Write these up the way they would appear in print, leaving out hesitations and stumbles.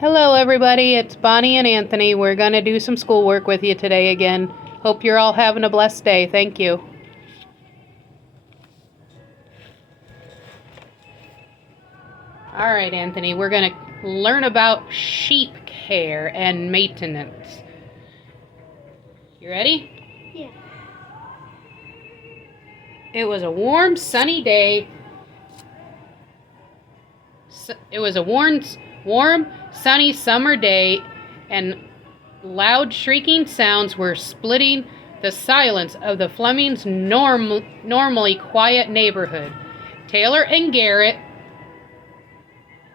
Hello, everybody. It's Bonnie and Anthony. We're going to do some schoolwork with you today again. Hope you're all having a blessed day. Thank you. All right, Anthony, we're going to learn about sheep care and maintenance. You ready? Yeah. It was a warm, sunny day. It was a warm, sunny summer day, and loud shrieking sounds were splitting the silence of the Flemings' normally quiet neighborhood. Taylor and Garrett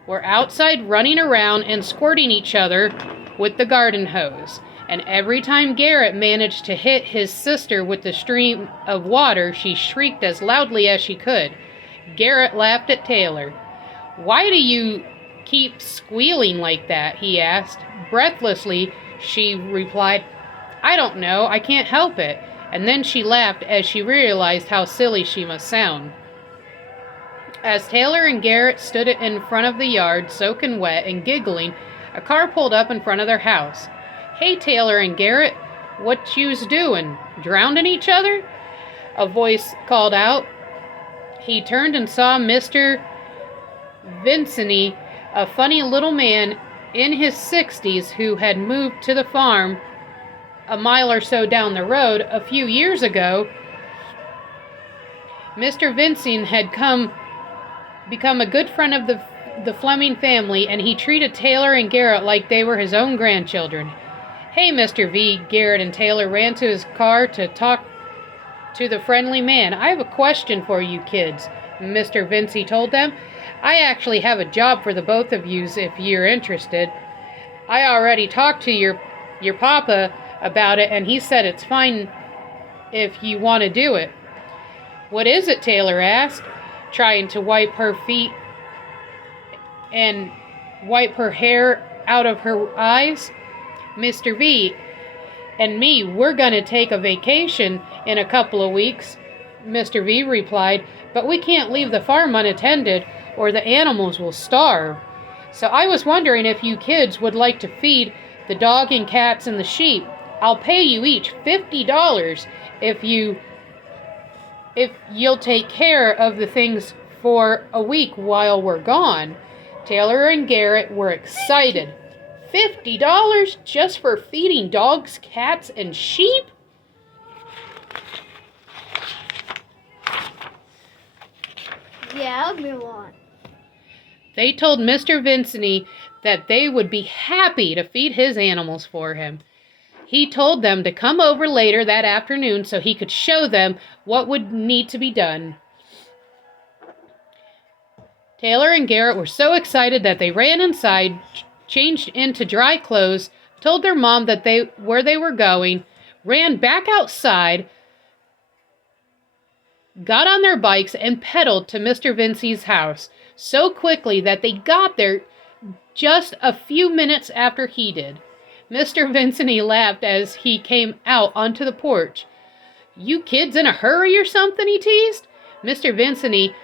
were outside running around and squirting each other with the garden hose. And every time Garrett managed to hit his sister with the stream of water, she shrieked as loudly as she could. Garrett laughed at Taylor. "Why do you keep squealing like that?" he asked. Breathlessly, she replied, "I don't know, I can't help it." And then she laughed as she realized how silly she must sound. As Taylor and Garrett stood in front of the yard, soaking wet and giggling, a car pulled up in front of their house. "Hey, Taylor and Garrett, what yous doing? Drowning each other?" a voice called out. He turned and saw Mr. Vincini, a funny little man in his 60s who had moved to the farm a mile or so down the road a few years ago. Mr. Vincini had become a good friend of the Fleming family, and he treated Taylor and Garrett like they were his own grandchildren. "Hey, Mr. V," Garrett and Taylor ran to his car to talk to the friendly man. "I have a question for you kids," Mr. Vincey told them. "I actually have a job for the both of yous if you're interested. I already talked to your papa about it, and he said it's fine if you want to do it." "What is it?" Taylor asked, trying to wipe her feet and wipe her hair out of her eyes. "Mr. V and me, we're going to take a vacation in a couple of weeks," Mr. V replied, "but we can't leave the farm unattended or the animals will starve. So I was wondering if you kids would like to feed the dog and cats and the sheep. I'll pay you each $50 if you'll take care of the things for a week while we're gone." Taylor and Garrett were excited. $50 just for feeding dogs, cats, and sheep? Yeah, I'll be one. They told Mr. Vincini that they would be happy to feed his animals for him. He told them to come over later that afternoon so he could show them what would need to be done. Taylor and Garrett were so excited that they ran inside, changed into dry clothes, told their mom that where they were going, ran back outside, got on their bikes, and pedaled to Mr. Vincey's house so quickly that they got there just a few minutes after he did. Mr. Vincey laughed as he came out onto the porch. "You kids in a hurry or something?" he teased. Mr. Vincey,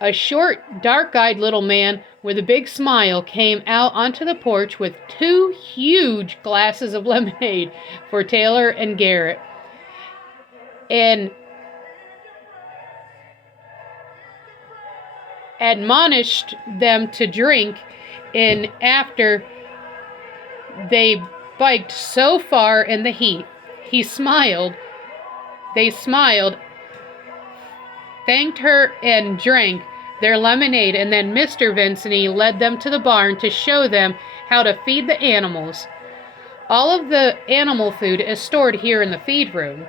a short, dark-eyed little man with a big smile, came out onto the porch with 2 huge glasses of lemonade for Taylor and Garrett, and admonished them to drink in after they biked so far in the heat. They smiled, thanked her, and drank their lemonade, and then Mr. Vincey led them to the barn to show them how to feed the animals. All of the animal food is stored here in the feed room.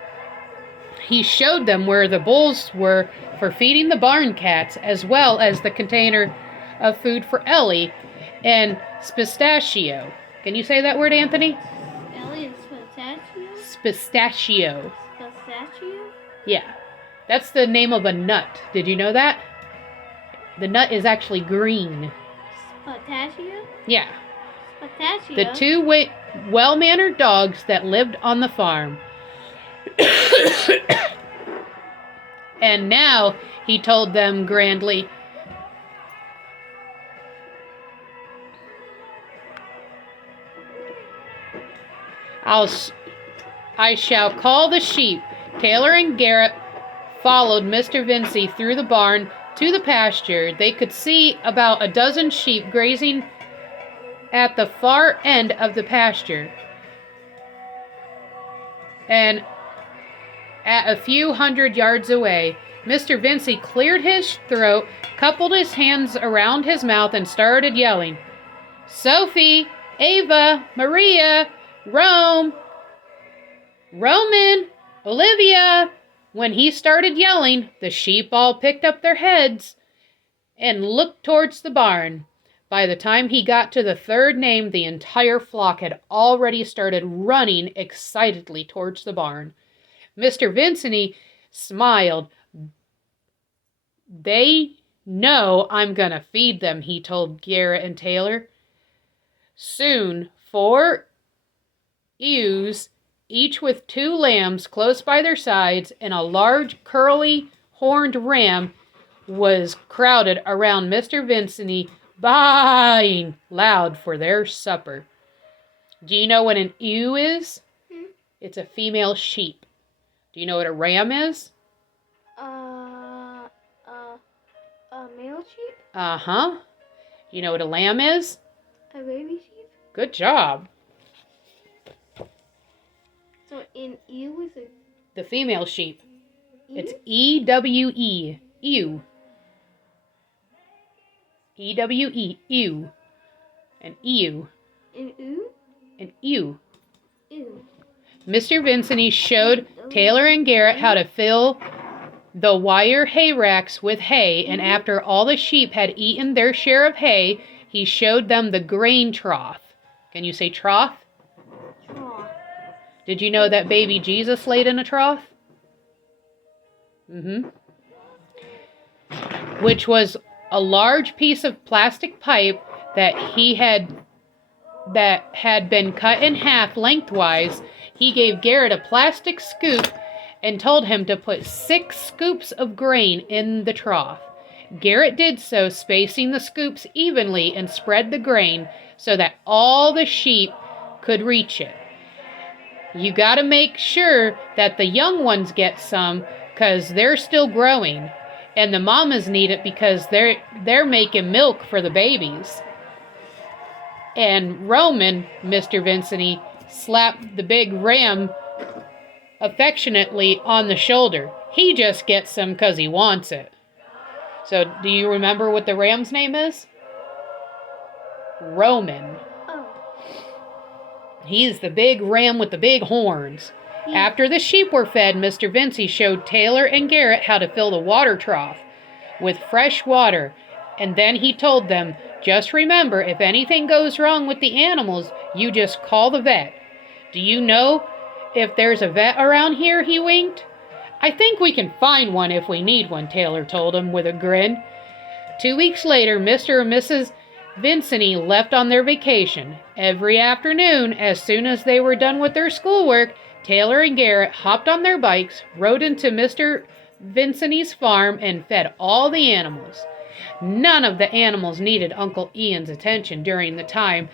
He showed them where the bowls were for feeding the barn cats, as well as the container of food for Ellie and Pistachio. Can you say that word, Anthony? Ellie and pistachio? Pistachio. Pistachio? Yeah. That's the name of a nut. Did you know that? The nut is actually green. Pistachio? Yeah. Pistachio? The 2 well-mannered dogs that lived on the farm. And now, he told them grandly, I shall call the sheep. Taylor and Garrett followed Mr. Vincey through the barn to the pasture. They could see about a dozen sheep grazing at the far end of the pasture, and at a few hundred yards away. Mr. Vincey cleared his throat, coupled his hands around his mouth, and started yelling, "Sophie, Ava, Maria, Roman, Olivia." When he started yelling, the sheep all picked up their heads and looked towards the barn. By the time he got to the third name, the entire flock had already started running excitedly towards the barn. Mr. Vincey smiled. "They know I'm gonna feed them," he told Garrett and Taylor. Soon, 4 ewes, each with 2 lambs close by their sides, and a large curly-horned ram was crowded around Mr. Vincey, baaing loud for their supper. Do you know what an ewe is? It's a female sheep. Do you know what a ram is? A male sheep? Uh-huh. Do you know what a lamb is? A baby sheep? Good job. So an ewe is a The female sheep. ewe? It's E-W-E. Ewe. E-W-E. Ewe. An ewe. An ewe? An ewe. Ew. Mr. Vincey showed Taylor and Garrett how to fill the wire hay racks with hay, and after all the sheep had eaten their share of hay, he showed them the grain trough. Can you say trough? Trough. Did you know that baby Jesus laid in a trough? Which was a large piece of plastic pipe that had been cut in half lengthwise. He gave Garrett a plastic scoop and told him to put 6 scoops of grain in the trough. Garrett did so, spacing the scoops evenly, and spread the grain so that all the sheep could reach it. You got to make sure that the young ones get some, because they're still growing, and the mamas need it because they're making milk for the babies. And Roman, Mr. Vincey, slapped the big ram affectionately on the shoulder. He just gets some because he wants it. So, do you remember what the ram's name is? Roman. Oh. He's the big ram with the big horns. After the sheep were fed, Mr. Vincey showed Taylor and Garrett how to fill the water trough with fresh water, and then he told them, "Just remember, if anything goes wrong with the animals, you just call the vet." "Do you know if there's a vet around here?" he winked. "I think we can find one if we need one," Taylor told him with a grin. 2 weeks later, Mr. and Mrs. Vincey left on their vacation. Every afternoon, as soon as they were done with their schoolwork, Taylor and Garrett hopped on their bikes, rode into Mr. Vincey's farm, and fed all the animals. None of the animals needed Uncle Ian's attention during the time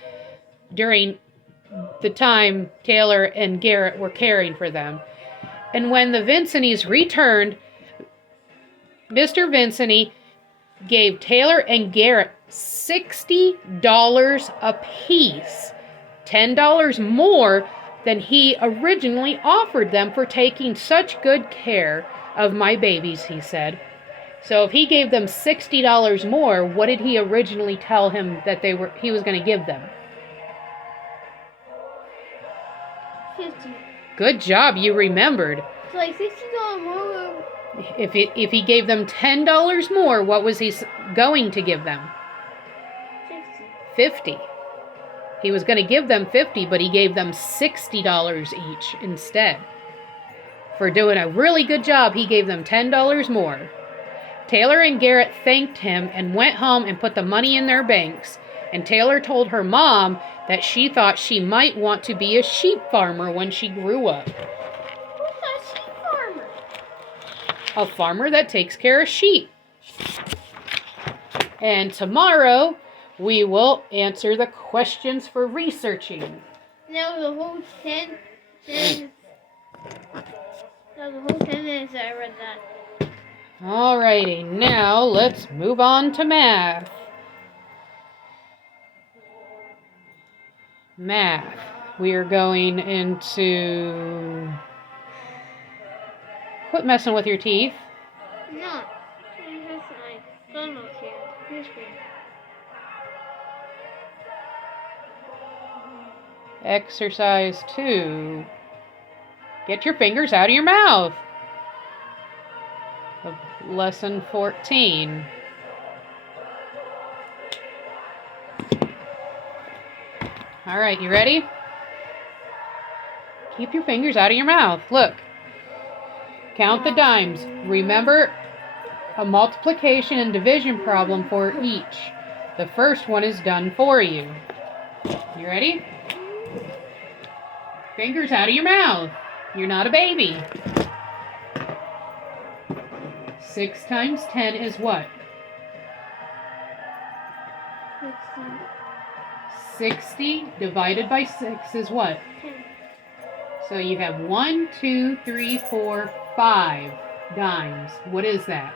Taylor and Garrett were caring for them. And when the Vinceys returned, Mr. Vincey gave Taylor and Garrett $60 apiece, $10 more than he originally offered them for taking such good care of my babies, he said. So if he gave them $60 more, what did he originally tell him that he was going to give them? 50. Good job, you remembered. So like $60 more. If he gave them $10 more, what was he going to give them? 50. He was going to give them 50, but he gave them $60 each instead. For doing a really good job, he gave them $10 more. Taylor and Garrett thanked him and went home and put the money in their banks. And Taylor told her mom that she thought she might want to be a sheep farmer when she grew up. What's a sheep farmer? A farmer that takes care of sheep. And tomorrow, we will answer the questions for researching. That was a whole 10 minutes that I read that. Alrighty, now let's move on to math. Math. We are going into... Quit messing with your teeth. No. That's my phone notes here. Your screen. Exercise 2. Get your fingers out of your mouth. Of lesson 14. All right, you ready? Keep your fingers out of your mouth. Look. Count the dimes. Remember a multiplication and division problem for each. The first one is done for you. You ready? Fingers out of your mouth. You're not a baby. 6 times 10 is what? 60 divided by 6 is what? 10. So you have 1, 2, 3, 4, 5 dimes. What is that?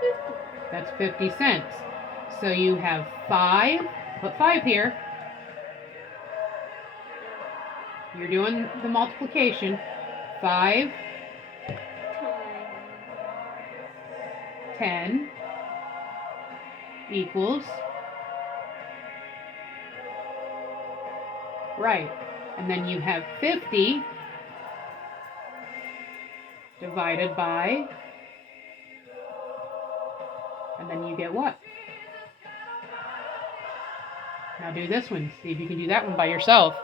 50. That's 50 cents. So you have 5. Put 5 here. You're doing the multiplication. 5, 10 equals... Right. And then you have 50 divided by... And then you get what? Now do this one. See if you can do that one by yourself.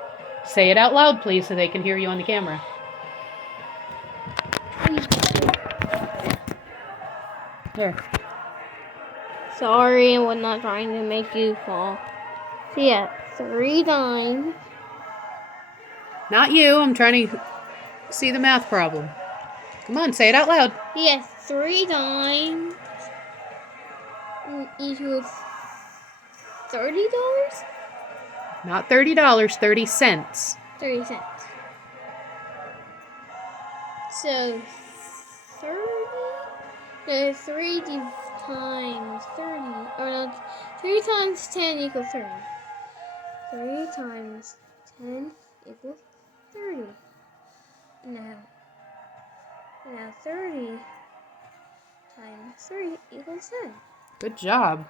Say it out loud, please, so they can hear you on the camera. Here. Sorry, I was not trying to make you fall. So yeah, 3 dimes. Not you. I'm trying to see the math problem. Come on, say it out loud. Yes, 3 dimes equals $30? Not $30, 30 cents. 30 cents. So 30? No, 3 times 30. Or no, 3 times 10 equals 30. 3 times 10 equals 30. Now 30 times 3 equals 10. Good job.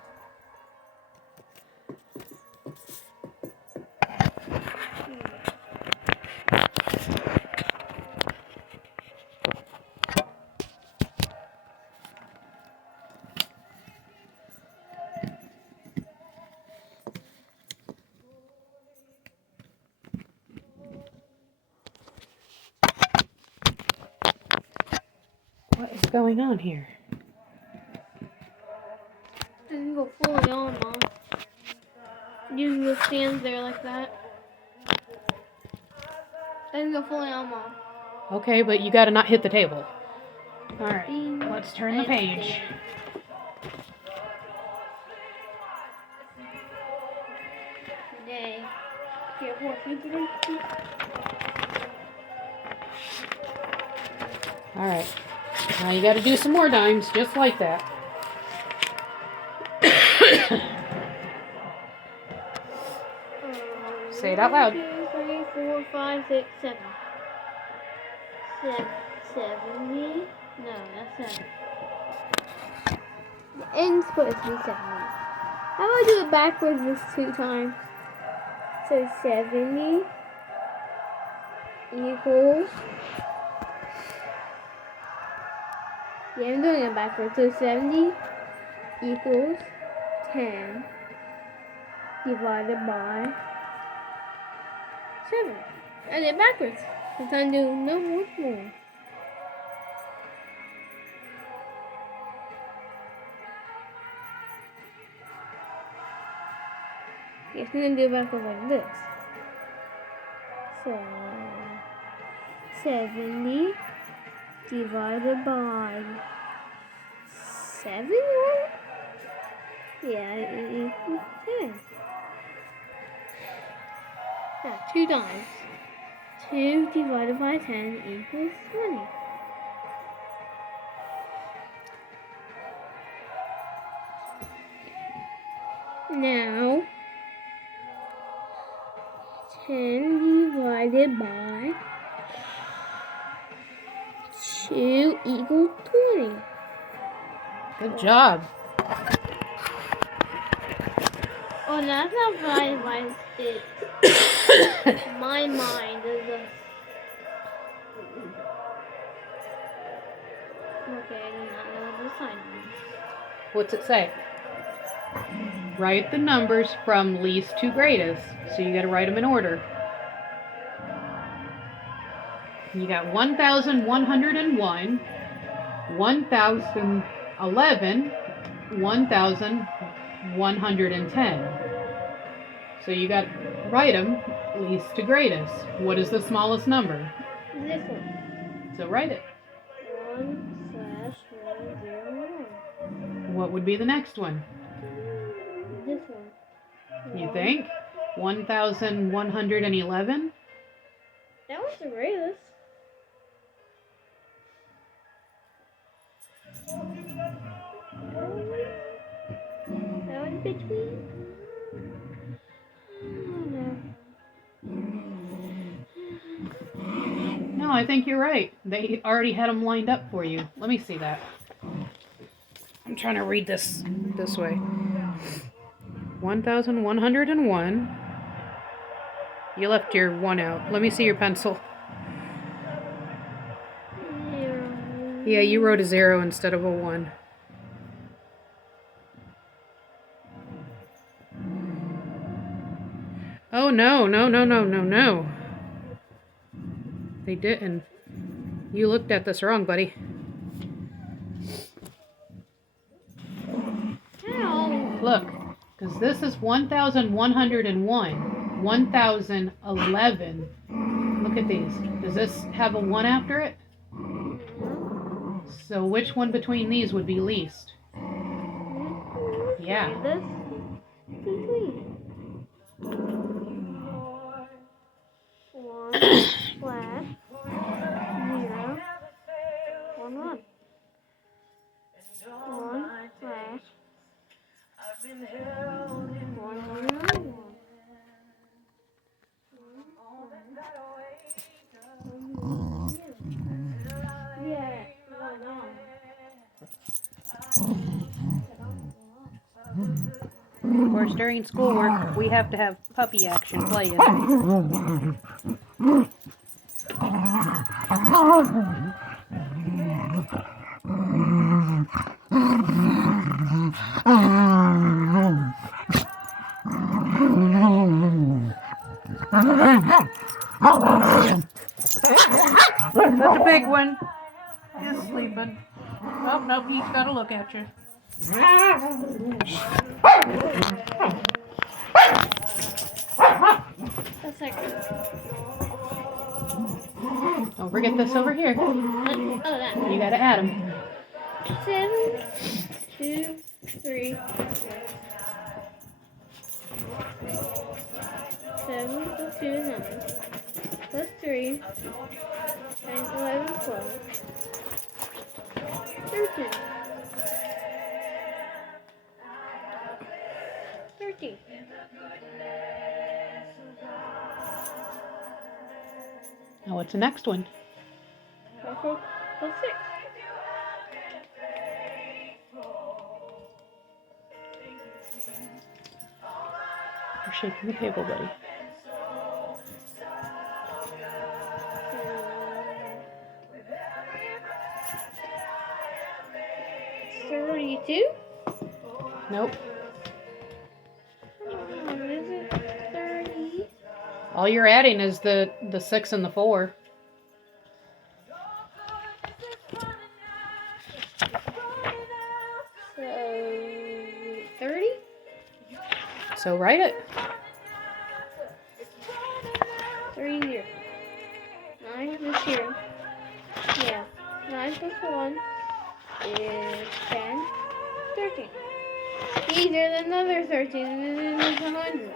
What is going on here? Doesn't go fully on, Mom. Usually stands there like that. Doesn't go fully on, Mom. Okay, but you gotta not hit the table. Alright, let's turn the page. Today. Here, what you doing? Alright, now you gotta do some more dimes, just like that. Say it out loud. 1, 2, 3, 4, 5, 6, 7. 70? No, that's 7. The end's supposed to be 70. How do I do it backwards this 2 times? So 70 equals... Yeah, I'm doing it backwards. So 70 equals 10 divided by 7. I did it backwards. I'm trying to do no more. Yes, I'm going to do it backwards like this. So, 70 divided by 7, right? Yeah, it equals 10. 2 times. 2 divided by 10 equals 20. Now, 10 divided by 2 equals 20. Good job. Oh, that's not divided by 6. My mind is a... Okay, I do not know what this sign means. What's it say? Write the numbers from least to greatest. So you got to write them in order. You got 1,101, 1,011, 1,110. So you got to write them least to greatest. What is the smallest number? This one. So write it. 1/101. What would be the next one? This one. You think? 1,111? That was the greatest. That was between. No, I think you're right. They already had them lined up for you. Let me see that. I'm trying to read this way. 1,101. You left your 1 out. Let me see your pencil. 0. Yeah, you wrote a 0 instead of a 1. Oh, no. They didn't. You looked at this wrong, buddy. How? Look, because this is 1,101, 1,011. Look at these. Does this have a 1 after it? So which one between these would be least? Yeah. This between. 1/0 1 1. 1/101. Yeah, Of course, during schoolwork, we have to have puppy action playing. That's a big one. He's sleeping. Oh, nope, he's got to look at you. a second. Don't forget this over here. Oh, that. You got to add them. 7, 2, 3, 7 plus 2 is 9. Plus 3, 10, 11, 12, 13. 13. Now what's the next one? 4 plus 6. You're shaking the table, buddy. 32? Nope. Is it 30? All you're adding is the 6 and the 4. So 30? So write it. 30 here. 9 plus 0. Yeah. 9 plus 1 is 10. 13. These are another 13 and then there's 100.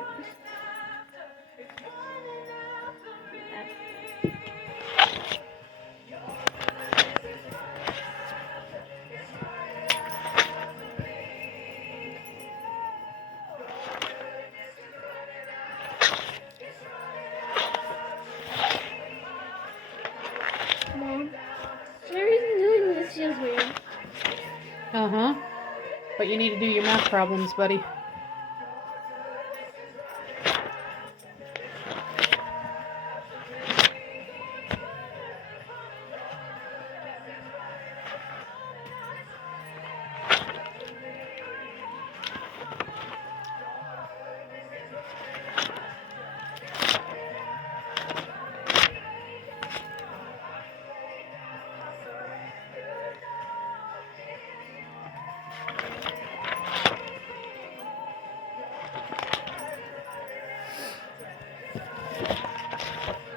But you need to do your math problems, buddy.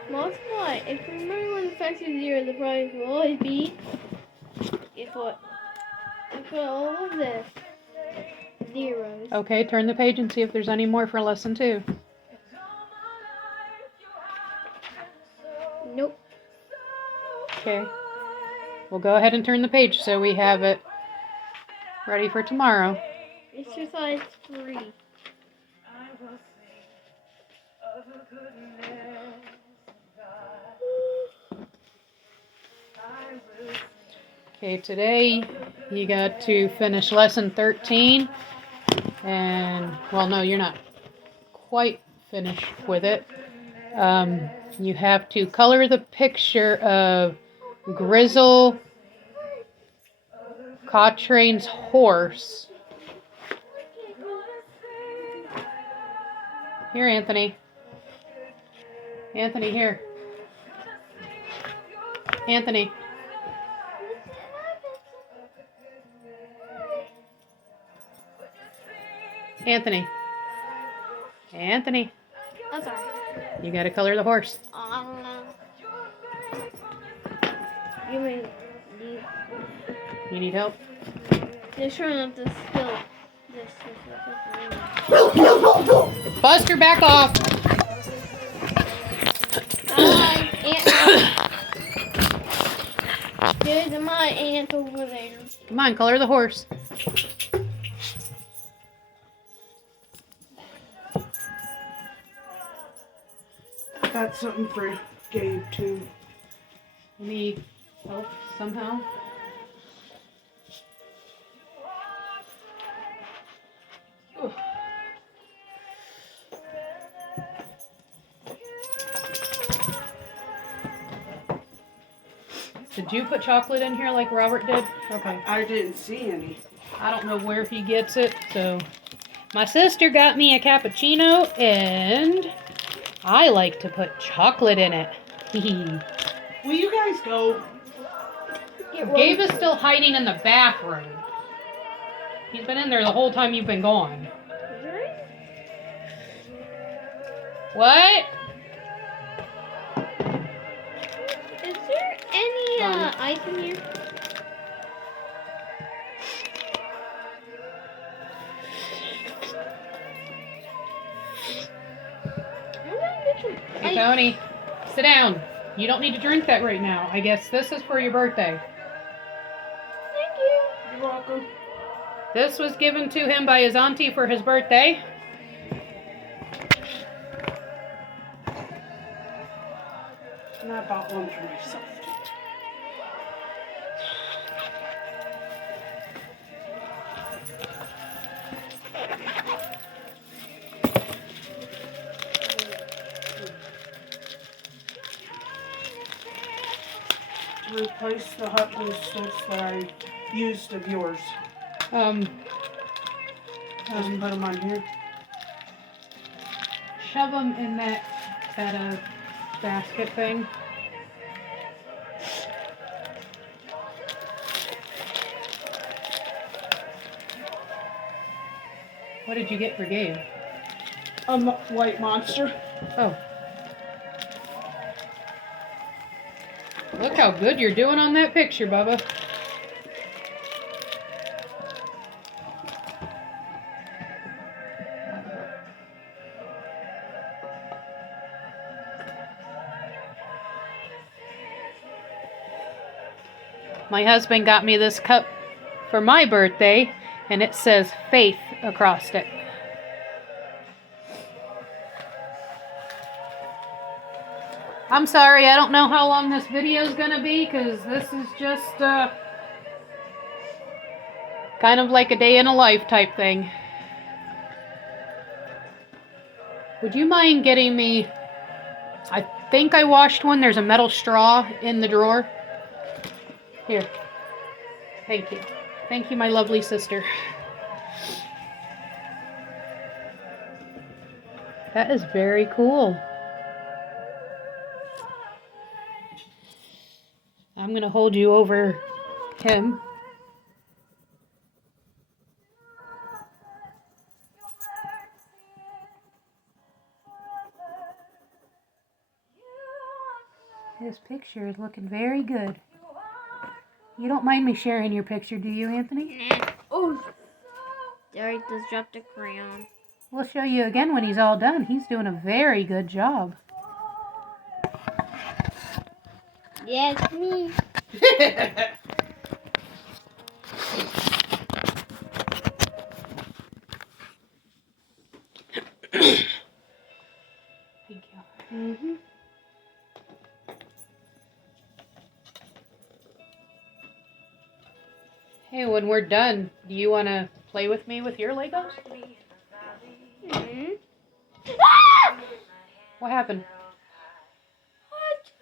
Multiply. If you remember when the factor is 0, the prize will always be. Guess what? I put all of this zeros. Okay, turn the page and see if there's any more for lesson 2. Nope. Okay. We'll go ahead and turn the page so we have it ready for tomorrow. Exercise 3. Okay, today you got to finish lesson 13. And, well, no, you're not quite finished with it. You have to color the picture of Grizzle Cawtrain's horse. Here, Anthony. Anthony, here. Anthony. Anthony. Anthony. I'm sorry. You gotta color the horse. You mean You need help? they're showing up this hill. This. Buster, back off! There's my aunt over there. Come on, color the horse. Got something for Gabe too. Need help somehow? Ugh. Did you put chocolate in here like Robert did? Okay. I didn't see any. I don't know where he gets it, so. My sister got me a cappuccino, and I like to put chocolate in it. Will you guys go? Gabe is still hiding in the bathroom. He's been in there the whole time you've been gone. What? Is there any ice in here? Hey, Tony, sit down. You don't need to drink that right now. I guess this is for your birthday. Thank you. You're welcome. This was given to him by his auntie for his birthday. And I bought one for myself too. To replace the hot glue sticks that I used of yours. Just put them on here. Shove them in that basket thing. What did you get for Gabe? A white monster. Oh. Look how good you're doing on that picture, Bubba. My husband got me this cup for my birthday, and it says Faith across it. I'm sorry, I don't know how long this video is going to be, because this is just Kind of like a day in a life type thing. Would you mind getting me... I think I washed one. There's a metal straw in the drawer. Here. Thank you. Thank you, my lovely sister. That is very cool. I'm going to hold you over him. This picture is looking very good. You don't mind me sharing your picture, do you, Anthony? Nah. Oh, Derek just dropped a crayon. We'll show you again when he's all done. He's doing a very good job. Yes, me. Thank you. Mm-hmm. Hey, when we're done, do you want to play with me with your Legos? Mm-hmm. What happened?